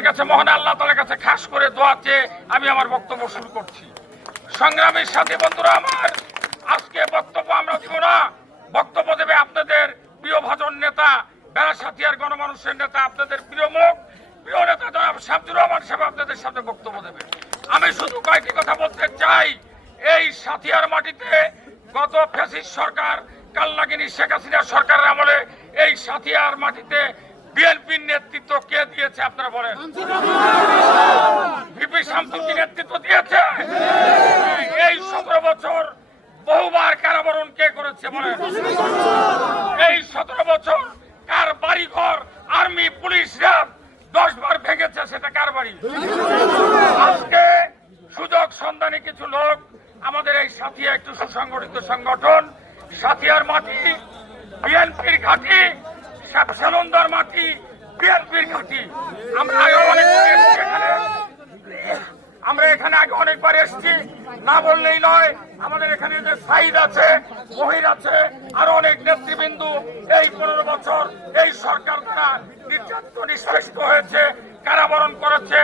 আপনাদের কাছে, মহান আল্লাহ তাআলার কাছে খাস করে দোয়া চেয়ে আমি আমার বক্তব্য শুরু করছি। সংগ্রামের সাথী বন্ধুরা আমার, আজকে বক্তব্য আমরা দিব না, বক্তব্য দেবে আপনাদের প্রিয় ভাজন নেতা, বেড়াসাথিয়ার গণমানুষের নেতা, আপনাদের প্রিয় মুখ, প্রিয় নেতা জনাব শামসুর রহমান সাহেব আপনাদের সাথে বক্তব্য দেবে। আমি শুধু কয়েকটি কথা বলতে চাই। এই সাথিয়ার মাটিতে গত ফ্যাসিস্ট সরকার, কালনাগিনী শেখ হাসিনা সরকারের আমলে এই সাথিয়ার মাটিতে বিএনপির নেতৃত্ব কে দিয়েছে আপনারা বলেন? ভিপি শামসুর কি নেতৃত্ব দিয়েছে? এই 17 বছর বহুবার কারাবরণ কে করেছে বলেন? এই 17 বছর কার বাড়ি ঘর আর্মি পুলিশ র্যাব 10 বার ভেঙেছে, সেটা কার বাড়ি? আজকে সুযোগ সন্ধানী কিছু লোক আমাদের এই সাথিয়া একটু সুসংগঠিত সংগঠন, সাথিয়ার মাটি বিএনপির ঘাঁটি, সেলন্দার মাটি বিএনপির ঘাঁটি। আমরা এখানে আগে অনেকবার এসেছি, না বললেই নয়। আমাদের এখানে যে সাইদ আছে, মহির আছে, আরো অনেক নেতৃবৃন্দ এই 15 বছর এই সরকার দ্বারা নির্যাতিত নিষ্পেষিত হয়েছে, কারাবরণ করেছে।